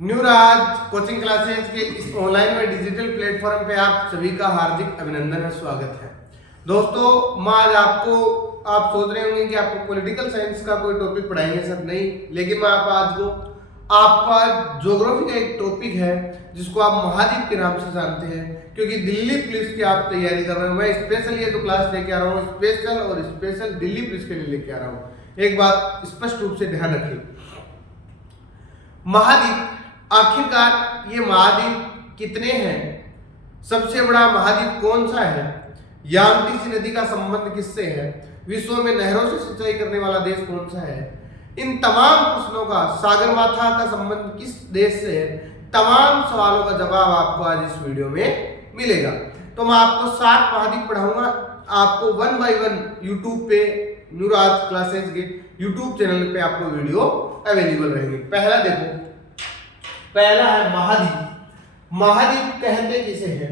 न्यूराज coaching classes के इस online में डिजिटल प्लेटफॉर्म पे आप सभी का हार्दिक अभिनंदन और स्वागत है। दोस्तों, मैं आज आप सोच रहे होंगे कि आपको पॉलिटिकल साइंस का कोई टॉपिक पढ़ाएंगे सर, नहीं, लेकिन मैं आपका ज्योग्राफी का एक टॉपिक है जिसको आप महाद्वीप के नाम से जानते हैं, क्योंकि दिल्ली पुलिस की आप तैयारी कर रहे हो। मैं स्पेशल ये तो क्लास लेके आ रहा हूँ, स्पेशल दिल्ली पुलिस के लिए लेके आ रहा हूँ। एक बात स्पष्ट रूप से ध्यान रखिए, महाद्वीप आखिरकार ये महाद्वीप कितने हैं, सबसे बड़ा महाद्वीप कौन सा है, यांगत्से नदी का संबंध किससे है, विश्व में नहरों से सिंचाई करने वाला देश कौन सा है, इन तमाम प्रश्नों का, सागरमाथा का संबंध किस देश से है, तमाम सवालों का जवाब आपको आज इस वीडियो में मिलेगा। तो मैं आपको 7 महाद्वीप पढ़ाऊंगा, आपको 1 बाय 1 यूट्यूब पे न्यूराज क्लासेस के यूट्यूब चैनल पे आपको वीडियो अवेलेबल रहेंगे। पहला देखो, पहला है महाद्वीप। महाद्वीप कहते किसे हैं?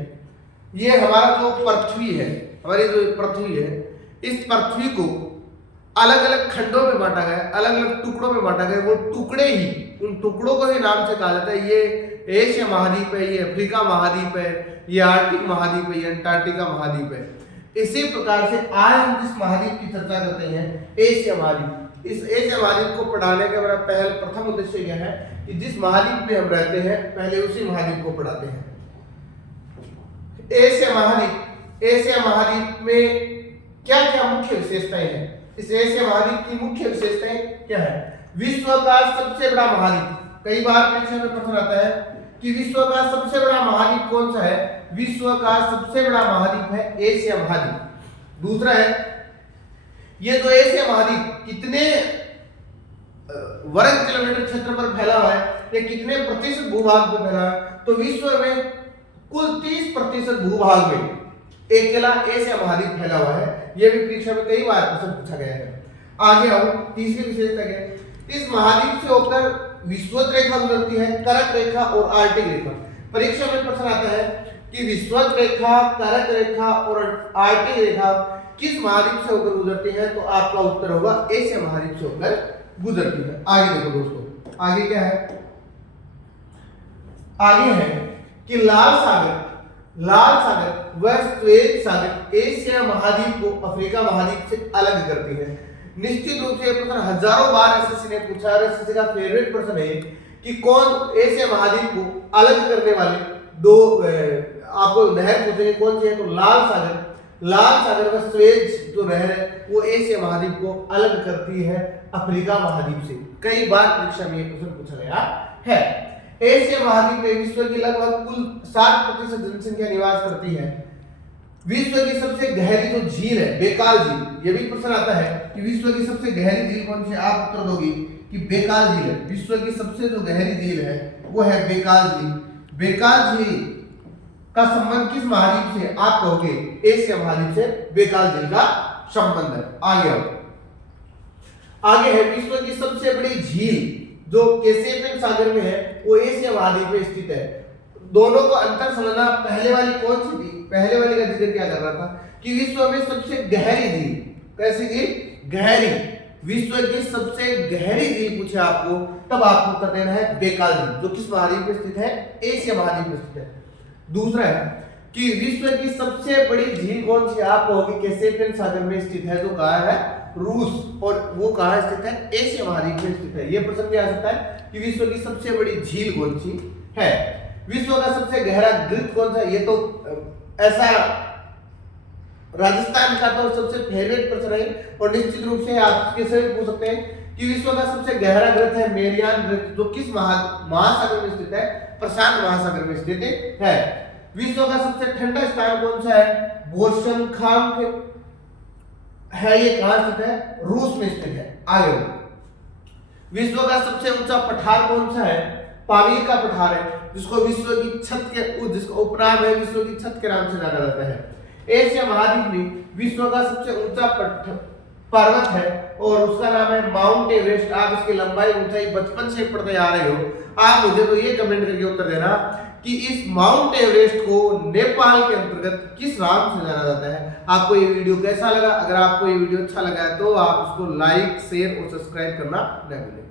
ये हमारा जो पृथ्वी है, हमारी जो पृथ्वी है, इस पृथ्वी को अलग अलग खंडों में बांटा गया, अलग अलग टुकड़ों में बांटा गया। वो टुकड़े ही, उन टुकड़ों को ही नाम से कहा जाता है। ये एशिया महाद्वीप है, ये अफ्रीका महाद्वीप है, ये आर्कटिक महाद्वीप है, ये अंटार्कटिका महाद्वीप है। इसी प्रकार से आज हम जिस महाद्वीप की चर्चा करते हैं, एशिया महाद्वीप। इस एशिया महाद्वीप को पढ़ाने का मेरा प्रथम उद्देश्य यह है कि जिस महाद्वीप में हम रहते हैं, पहले उसी महाद्वीप को पढ़ाते हैं। एशिया महाद्वीप में क्या क्या मुख्य विशेषताएं हैं? इस एशिया महाद्वीप की मुख्य विशेषताएं क्या है? विश्व का सबसे बड़ा महाद्वीप। कई बार परीक्षा में प्रश्न आता है कि विश्व का सबसे बड़ा महाद्वीप कौन सा है? विश्व का सबसे बड़ा महाद्वीप है एशिया महाद्वीप। दूसरा है, ये जो एशिया महाद्वीप कितने वर्ग किलोमीटर क्षेत्र पर फैला हुआ है, ये कितने प्रतिशत भूभाग में फैला है? तो विश्व में कुल 30% भूभाग में अकेला एशिया महाद्वीप फैला हुआ है। यह भी परीक्षा में कई बार प्रश्न पूछा गया है। आगे आओ, तीसरी विशेषता क्या है? इस महाद्वीप से होकर विषुवत रेखा गुजरती है, कर्क रेखा और आर्कटिक रेखा। परीक्षा में प्रश्न आता है कि विषुवत रेखा, कर्क रेखा और आर्कटिक रेखा किस महाद्वीप से होकर गुजरती है? तो आपका उत्तर होगा एशिया महाद्वीप से होकर गुजरती है। आगे देखो दोस्तों, आगे क्या है? आगे है कि लाल सागर व श्वेत सागर एशिया महाद्वीप को अफ्रीका महाद्वीप से अलग करती है। निश्चित रूप से प्रश्न हजारों बार एसएससी ने पूछा और एसएससी का फेवरेट प्रश्न है कि कौन एशिया महाद्वीप को अलग करने वाले दो आपको नहर पूछेंगे, कौन सी है? तो लाल सागर व श्वेत जो नहर है वो एशिया महाद्वीप को अलग करती है अफ्रीका महाद्वीप से। कई बार परीक्षा में प्रश्न पूछा गया है। एशिया महाद्वीप में विश्व की लगभग कुल 60% जनसंख्या निवास करती है। विश्व की सबसे गहरी जो झील है बेकाल झील, ये भी प्रश्न आता है कि विश्व की सबसे गहरी झील कौन सी? आप उत्तर दोगे कि बेकाल झील है। विश्व की सबसे जो गहरी झील है वो है बेकाल झील। बेकाल झील का संबंध किस महाद्वीप से? आप कहोगे एशिया महाद्वीप से बेकाल झील का संबंध है। आगे है विश्व की सबसे बड़ी झील जो कैस्पियन सागर में है, वो एशिया महाद्वीप में स्थित है। दोनों को अंतर समझना। पहले वाली कौन सी थी? पहले वाली का जिक्र क्या कर रहा था कि विश्व में सबसे गहरी झील, कैसी झील? गहरी। विश्व की सबसे गहरी झील पूछे आपको, तब आपको उत्तर देना है बेकाल झील, जो किस महाद्वीप में स्थित है? एशिया महाद्वीप में स्थित है। दूसरा है कि विश्व की सबसे बड़ी झील कौन सी? आप कहोगे कैस्पियन सागर में स्थित है, जो कहा है रूस, और वो कहाँ स्थित है? एशिया महाद्वीप में स्थित है। ये प्रश्न भी आ सकता है कि विश्व की सबसे बड़ी झील कौन सी है? विश्व का सबसे गहरा ग्रंथ कौन सा? ये तो ऐसा राजस्थान का तो सबसे फेवरेट प्रश्न है, और निश्चित रूप से आप किससे भी पूछ सकते हैं कि विश्व का सबसे गहरा ग्रंथ है मेरियान ग्रंथ, जो किस महासागर में स्थित है? प्रशांत महासागर में स्थित है। विश्व का सबसे ठंडा स्थान कौन सा है? बोशनखांग है, ये कहां स्थित है? रूस में स्थित है। आगे विश्व का सबसे ऊंचा पठार कौन सा है? पामीर का पठार है, जिसको विश्व की छत के, जिसका उपनाम है विश्व की छत के नाम से जाना जाता है। एशिया महाद्वीप में विश्व का सबसे ऊंचा पर्वत है और उसका नाम है माउंट एवरेस्ट। आप इसकी लंबाई ऊंचाई बचपन से पढ़ते आ रहे हो। आप मुझे तो ये कमेंट करके उत्तर देना कि इस माउंट एवरेस्ट को नेपाल के अंतर्गत किस नाम से जाना जाता है। आपको ये वीडियो कैसा लगा? अगर आपको ये वीडियो अच्छा लगा है तो आप उसको लाइक, शेयर और सब्सक्राइब करना न भूलें।